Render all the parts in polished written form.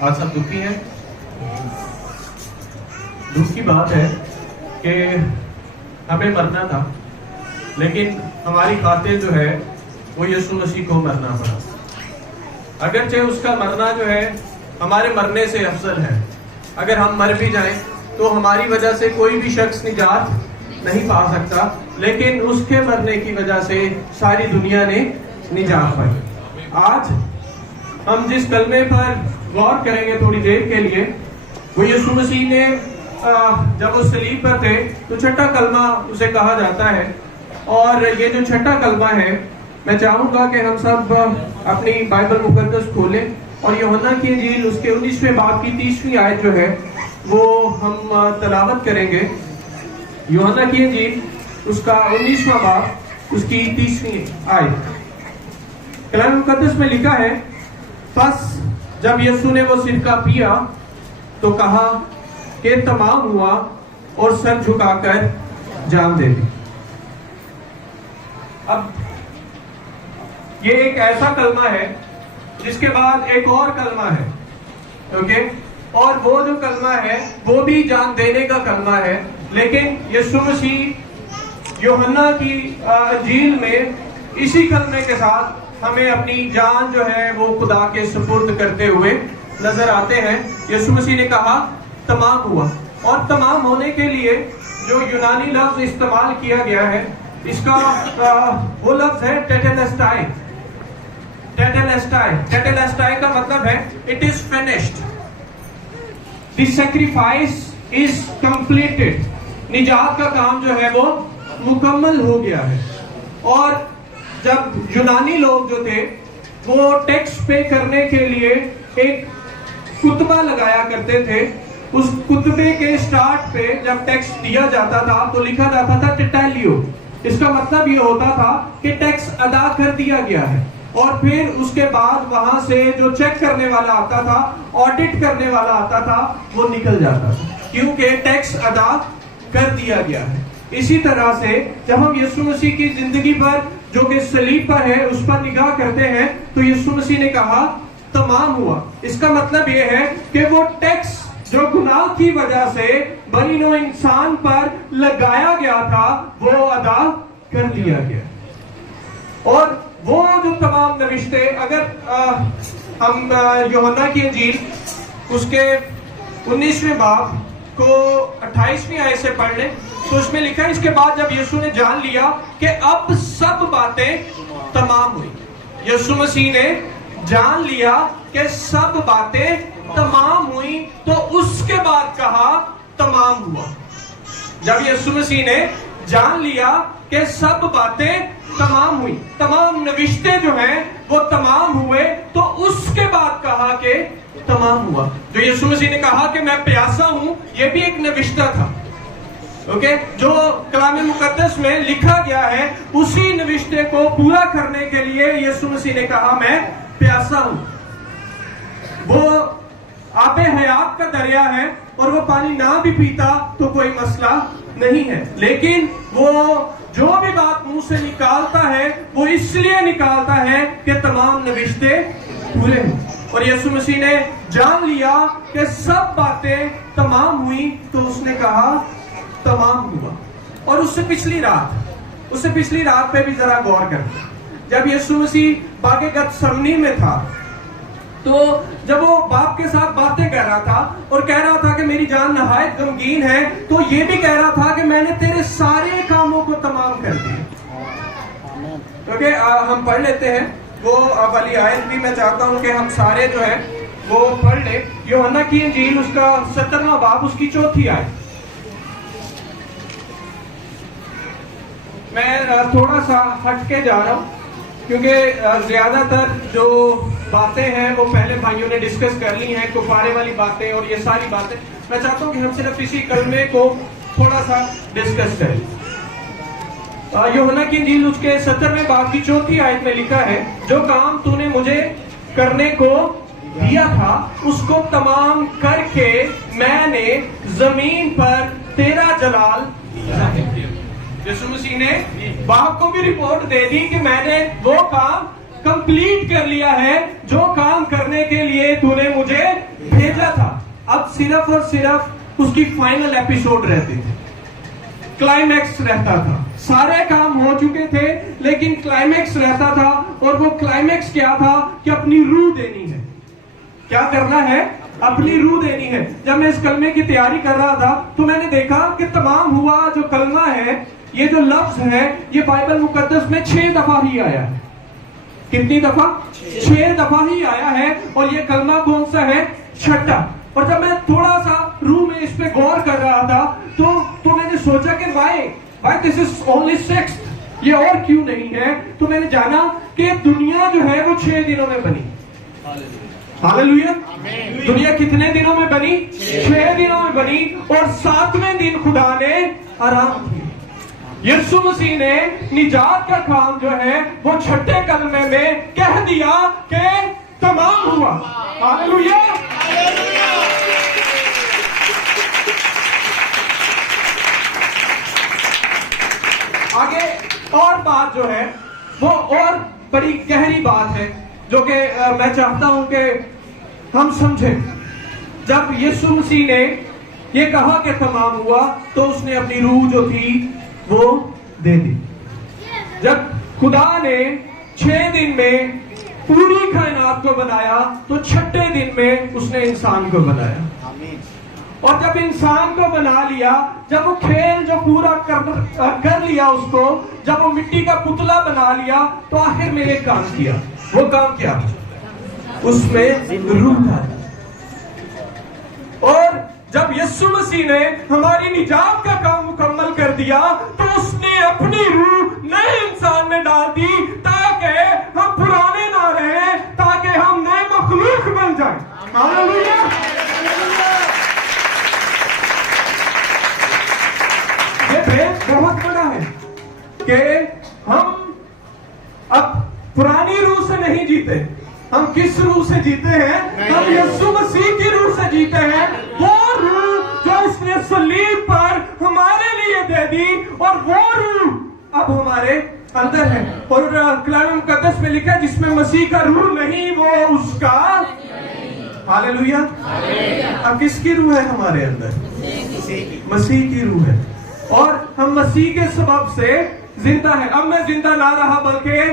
آج سب دکھی ہیں. دکھ کی بات ہے کہ ہمیں مرنا تھا لیکن ہماری خاطر جو ہے وہ یسوع مسیح کو مرنا پڑا. اگرچہ اس کا مرنا جو ہے ہمارے مرنے سے افضل ہے. اگر ہم مر بھی جائیں تو ہماری وجہ سے کوئی بھی شخص نجات نہیں پا سکتا، لیکن اس کے مرنے کی وجہ سے ساری دنیا نے نجات پائی. آج ہم جس کلمے پر غور کریں گے تھوڑی دیر کے لیے، وہ یسوع مسیح نے جب وہ صلیب پر تھے تو چھٹا کلمہ اسے کہا جاتا ہے. اور یہ جو چھٹا کلمہ ہے، میں چاہوں گا کہ ہم سب اپنی بائبل مقدس کھولیں اور یوحنا کی انجیل اس کے 19ویں باب کی 30ویں آیت جو ہے وہ ہم تلاوت کریں گے. یوحنا کی انجیل اس کا 19واں باب اس کی 30ویں آیت. کلام مقدس میں لکھا ہے، پس جب یسوع نے وہ سرکہ پیا تو کہا کہ تمام ہوا، اور سر جھکا کر جان دے دی. اب یہ ایک ایسا کلمہ ہے جس کے بعد ایک اور کلمہ ہے، اوکے، اور وہ جو کلمہ ہے وہ بھی جان دینے کا کلمہ ہے. لیکن یسوع مسیح یوحنا کی انجیل میں اسی کلمے کے ساتھ ہمیں اپنی جان جو ہے وہ خدا کے سپرد کرتے ہوئے نظر آتے ہیں. یسوع مسیح نے کہا تمام ہوا، اور تمام ہونے کے لیے جو یونانی لفظ استعمال کیا گیا ہے اس کا وہ لفظ ہے ٹیٹیلسٹائی. ٹیٹیلسٹائی کا مطلب ہے it is finished, the sacrifice is completed. نجات کا کام جو ہے وہ مکمل ہو گیا ہے. اور جب یونانی لوگ جو تھے وہ ٹیکس پے کرنے کے لیے ایک کتبہ لگایا کرتے تھے. اس کتبے کے سٹارٹ پہ جب ٹیکس دیا جاتا تھا تو لکھا جاتا تھا ٹیٹیلیو. اس کا مطلب یہ ہوتا تھا کہ ٹیکس ادا کر دیا گیا ہے. اور پھر اس کے بعد وہاں سے جو چیک کرنے والا آتا تھا، آڈٹ کرنے والا آتا تھا، وہ نکل جاتا تھا کیونکہ ٹیکس ادا کر دیا گیا ہے. اسی طرح سے جب ہم یسوع مسیح کی زندگی پر جو کہ صلیب پر ہے اس پر نگاہ کرتے ہیں تو یسوع مسیح نے کہا تمام ہوا. اس کا مطلب یہ ہے کہ وہ ٹیکس جو گناہ کی وجہ سے بنی نوع انسان پر لگایا گیا تھا وہ ادا کر دیا گیا. اور وہ جو تمام نوشتے، اگر ہم یوحنا کی انجیل اس کے 19ویں باب کو 28ویں آیت سے پڑھ لیں تو اس میں لکھا ہے، اس کے بعد جب یسوع نے جان لیا کہ اب سب باتیں تمام ہوئی. یسوع مسیح نے جان لیا کہ سب باتیں تمام ہوئی تو اس کے بعد کہا تمام ہوا. جب یسوع مسیح نے جان لیا کہ سب باتیں تمام ہوئی، تمام نوشتے جو ہیں وہ تمام ہوئے، تو اس کے بعد کہا کہ تمام ہوا. جو یسوع مسیح نے کہا کہ میں پیاسا ہوں، یہ بھی ایک نوشتہ تھا، اوکے، جو کلام مقدس میں لکھا گیا ہے اسی نوشتے کو پورا کرنے کے لیے یسوع مسیح نے کہا میں پیاسا ہوں. وہ آب حیات کا دریا ہے اور وہ پانی نہ بھی پیتا تو کوئی مسئلہ نہیں ہے، لیکن وہ جو بھی بات منہ سے نکالتا ہے وہ اس لیے نکالتا ہے کہ تمام نوشتے پورے ہوں. اور یسوع مسیح نے جان لیا کہ سب باتیں تمام ہوئی تو اس نے کہا تمام ہوا. اور اس سے پچھلی رات پہ بھی ذرا غور کریں. جب یسوع مسیح باغ گتسمنی میں تھا تو جب وہ باپ کے ساتھ باتیں کر رہا تھا اور کہہ رہا تھا کہ میری جان نہایت غمگین ہے، تو یہ بھی کہہ رہا تھا کہ میں نے تیرے سارے کاموں کو تمام کر دیا. کیونکہ ہم پڑھ لیتے ہیں وہ والی آیت بھی، میں چاہتا ہوں کہ ہم سارے جو ہے وہ پڑھ لیں. یوحنا کی انجیل اس کا 17واں باب اس کی 4تھی آیت. میں تھوڑا سا ہٹ کے جا رہا ہوں کیونکہ زیادہ تر جو باتیں ہیں وہ پہلے بھائیوں نے ڈسکس کر لی ہیں، کفارے والی باتیں اور یہ ساری باتیں. میں چاہتا ہوں کہ ہم صرف اسی کلمے کو تھوڑا سا ڈسکس کریں. یوحنا کی انجیل اس کے 17ویں باب کی 4تھی آیت میں لکھا ہے، جو کام تو نے مجھے کرنے کو دیا تھا اس کو تمام کر کے میں نے زمین پر تیرا جلال ظاہر کیا. یسوع مسیح نے باپ کو بھی رپورٹ دے دی کہ میں نے وہ کام کمپلیٹ کر لیا ہے جو کام کرنے کے لیے تو نے مجھے اب صرف اور صرف اس کی فائنل ایپیسوڈ رہتے تھے, کلائمیکس رہتا تھا. سارے کام ہو چکے تھے لیکن کلائمیکس رہتا تھا, اور وہ کلائمیکس کیا تھا کہ اپنی روح دینی ہے. کیا کرنا ہے؟ اپنی روح دینی ہے. جب میں اس کلمے کی تیاری کر رہا تھا تو میں نے دیکھا کہ تمام ہوا جو کلمہ ہے, یہ جو لفظ ہے, یہ بائبل مقدس میں 6 دفعہ ہی آیا ہے. کتنی دفعہ؟ 6 دفعہ ہی آیا ہے. اور یہ کلمہ کون سا ہے؟ چھٹا. اور جب میں تھوڑا سا روح میں اس پہ غور کر رہا تھا تو میں نے سوچا کہ why this is only 6, یہ اور کیوں نہیں ہے. تو میں نے جانا کہ دنیا جو ہے وہ 6 دنوں میں بنی. ہاللویا. دنیا کتنے دنوں میں بنی؟ 6 دنوں میں بنی. اور 7ویں دن خدا نے آرام کیا. یسوع مسیح نے نجات کا کام جو ہے وہ چھٹے کلمے میں کہہ دیا کہ تمام ہوا. ہاللویا. آگے اور بات جو ہے وہ اور بڑی گہری بات ہے جو کہ میں چاہتا ہوں کہ ہم سمجھیں. جب یسوع مسیح نے یہ کہا کہ تمام ہوا تو اس نے اپنی روح جو تھی وہ دے دی. جب خدا نے 6 دن میں پوری کائنات کو بنایا تو چھٹے دن میں اس نے انسان کو بنایا. اور جب انسان کو بنا لیا, جب وہ کھیل جو پورا کر لیا اس کو, جب وہ مٹی کا پتلا بنا لیا تو آخر میں ایک کام کیا. وہ کام کیا؟ اس میں روح تھا. اور جب یسوع مسیح نے ہماری نجات کا کام مکمل کر دیا تو اس نے اپنی روح نئے انسان میں ڈال دی تاکہ ہم پرانے نہ رہیں, تاکہ ہم نئے مخلوق بن جائیں. ہاللویا. بہت بڑا ہے کہ ہم اب پرانی روح سے نہیں جیتے. ہم کس روح سے جیتے ہیں؟ ہم یسوع مسیح کی روح سے جیتے ہیں. وہ روح جو اس نے صلیب پر ہمارے لیے دے دی, اور وہ روح اب ہمارے اندر ہے. اور کلام مقدس میں لکھا ہے جس میں مسیح کا روح نہیں وہ اس کا. ہاللویا. اب کس کی روح ہے ہمارے اندر؟ مسیح کی روح ہے. اور ہم مسیح کے سبب سے زندہ ہے. اب میں زندہ نہ رہا بلکہ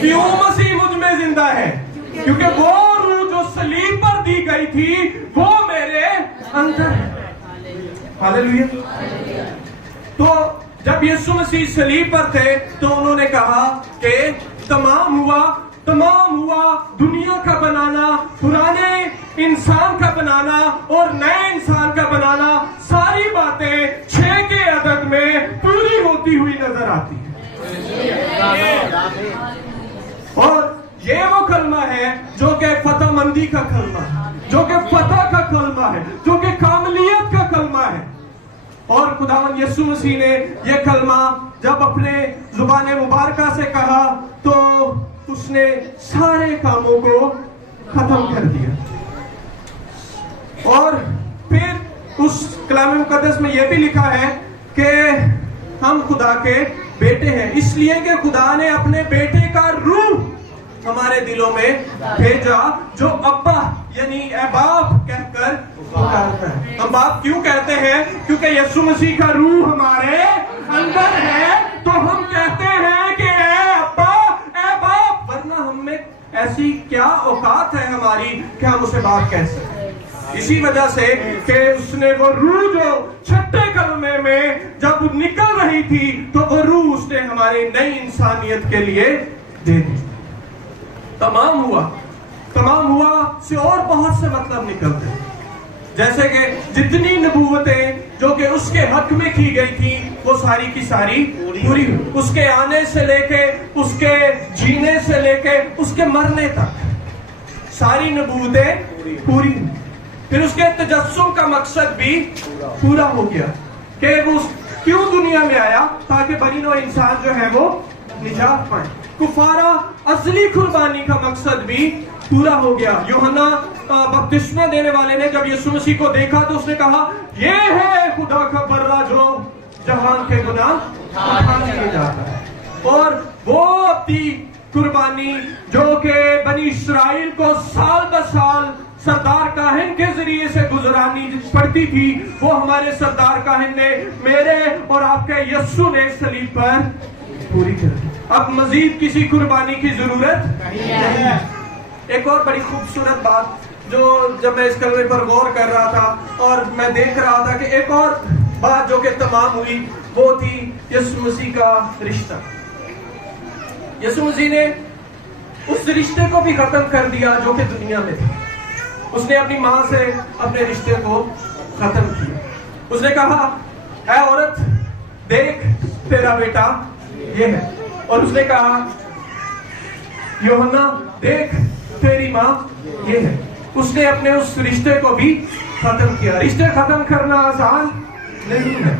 کیوں مسیح مجھ میں زندہ ہے؟ کیونکہ وہ روح جو صلیب پر دی گئی تھی وہ میرے اندر ہے. ہاللویا. تو جب یسوع مسیح صلیب پر تھے تو انہوں نے کہا کہ تمام ہوا. تمام ہوا. دنیا کا بنانا, پرانے انسان کا بنانا اور نئے انسان کا بنانا, ساری باتیں 6 کے عدد میں پوری ہوتی ہوئی نظر آتی ہیں. اور یہ وہ کلمہ ہے جو کہ فتح مندی کا کلمہ ہے, جو کہ فتح کا کلمہ ہے, جو کہ کاملیت کا کلمہ ہے. اور خداوند یسوع مسیح نے یہ کلمہ جب اپنے زبان مبارکہ سے کہا تو اس نے سارے کاموں کو ختم کر دیا. اور پھر اس کلام مقدس میں یہ بھی لکھا ہے کہ ہم خدا کے بیٹے ہیں, اس لیے کہ خدا نے اپنے بیٹے کا روح ہمارے دلوں میں بھیجا جو ابا یعنی اے باپ کہہ کر پکارتا ہے. ہم باپ کیوں کہتے ہیں؟ کیونکہ یسوع مسیح کا روح ہمارے اندر ہے تو ہم کہتے ہیں کہ اے ابا اے باپ. ورنہ ہم میں ایسی کیا اوقات ہے ہماری کہ ہم اسے باپ کہہ سکیں. اسی وجہ سے کہ اس نے وہ روح جو چھٹے کلمے میں جب نکل رہی تھی تو وہ روح اس نے ہماری نئی انسانیت کے لیے دے دی. تمام ہوا. تمام ہوا سے اور بہت سے مطلب نکلتے ہیں, جیسے کہ جتنی نبوتیں جو کہ اس کے حق میں کی گئی تھی وہ ساری کی ساری پوری. اس کے آنے سے لے کے, اس کے جینے سے لے کے, اس کے مرنے تک ساری نبوتیں پوری. پھر اس کے تجسم کا مقصد بھی پورا ہو گیا کہ وہ کیوں دنیا میں آیا, تاکہ بنی نوع انسان جو ہے وہ نجات پائے. کفارہ ازلی قربانی کا مقصد بھی پورا ہو گیا. یوحنا بپتسمہ دینے والے نے جب یسوع مسیح کو دیکھا تو اس نے کہا یہ ہے خدا کا برہ جو جہان کے گناہ اٹھا لیا جاتا ہے. اور وہ اپنی قربانی جو کہ بنی اسرائیل کو سال بہ سال سردار کاہن کے ذریعے سے گزرانی پڑتی تھی وہ ہمارے سردار کاہن نے میرے اور آپ کے یسوع نے صلیب پر پوری کر دی. اب مزید کسی قربانی کی ضرورت نہیں ہے. ایک اور بڑی خوبصورت بات جو جب میں اس کلمے پر غور کر رہا تھا اور میں دیکھ رہا تھا کہ ایک اور بات جو کہ تمام ہوئی وہ تھی یسوع مسیح کا رشتہ. یسوع مسیح نے اس رشتے کو بھی ختم کر دیا جو کہ دنیا میں تھا. اس نے اپنی ماں سے اپنے رشتے کو ختم کیا. اس نے کہا اے عورت دیکھ تیرا بیٹا یہ ہے, اور اس نے کہا یوحنا دیکھ تیری ماں یہ ہے. اس نے اپنے اس رشتے کو بھی ختم کیا. رشتے ختم کرنا آسان نہیں ہے.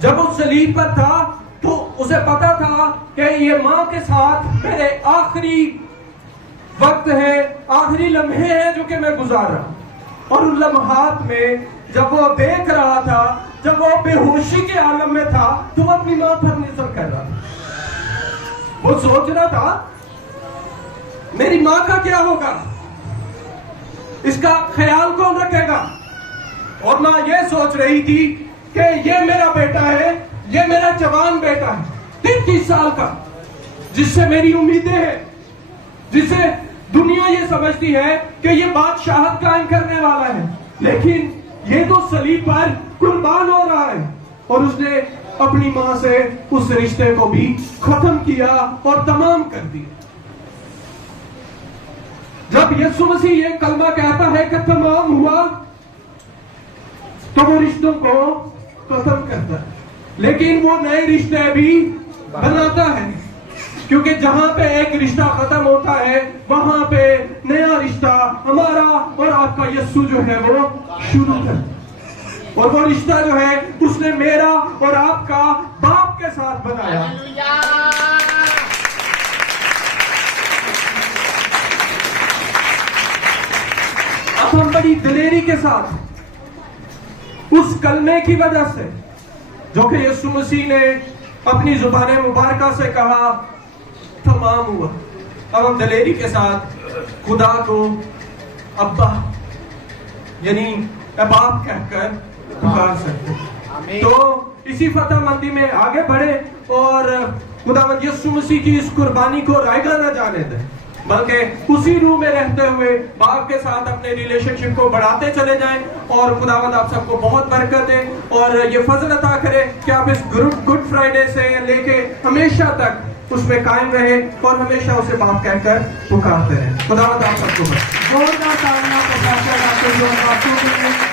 جب اس صلیب پر تھا تو اسے پتا تھا کہ یہ ماں کے ساتھ میرے آخری وقت ہے, آخری لمحے ہیں جو کہ میں گزار رہا ہوں. اور ان لمحات میں جب وہ دیکھ رہا تھا, جب وہ بے ہوشی کے عالم میں تھا, تو وہ اپنی ماں پر نظر کر رہا تھا. وہ سوچ رہا تھا میری ماں کا کیا ہوگا, اس کا خیال کون رکھے گا. اور ماں یہ سوچ رہی تھی کہ یہ میرا بیٹا ہے, یہ میرا جوان بیٹا ہے 33 سال کا, جس سے میری امیدیں ہیں, جسے دنیا یہ سمجھتی ہے کہ یہ بادشاہت قائم کرنے والا ہے, لیکن یہ تو صلیب پر قربان ہو رہا ہے. اور اس نے اپنی ماں سے اس رشتے کو بھی ختم کیا اور تمام کر دیا. جب یسوع مسیح یہ کلمہ کہتا ہے کہ تمام ہوا تو وہ رشتوں کو ختم کرتا ہے, لیکن وہ نئے رشتے بھی بناتا ہے. کیونکہ جہاں پہ ایک رشتہ ختم ہوتا ہے وہاں پہ نیا رشتہ ہمارا اور آپ کا یسوع جو ہے وہ شروع کرتا ہے. اور وہ رشتہ جو ہے اس نے میرا اور آپ کا باپ کے ساتھ بنایا. اب ہم بڑی دلیری کے ساتھ اس کلمے کی وجہ سے جو کہ یسوع مسیح نے اپنی زبان مبارکہ سے کہا تمام ہوا, اب ہم دلیری کے ساتھ خدا کو ابا یعنی باپ کہہ کر پکار سکتے ہیں. تو اسی فتح مندی میں آگے بڑھے اور خداوند یسوع مسیح کی اس قربانی کو رائگاں نہ جانے دیں, بلکہ اسی روح میں رہتے ہوئے باپ کے ساتھ اپنے ریلیشن شپ کو بڑھاتے چلے جائیں. اور خداوند آپ سب کو بہت برکت دے اور یہ فضل عطا کرے کہ آپ اس گڈ فرائیڈے سے لے کے ہمیشہ تک اس میں قائم رہے اور ہمیشہ اسے باپ کہہ کر پکارتے رہیں. خداوند آپ سب کو برکت دے.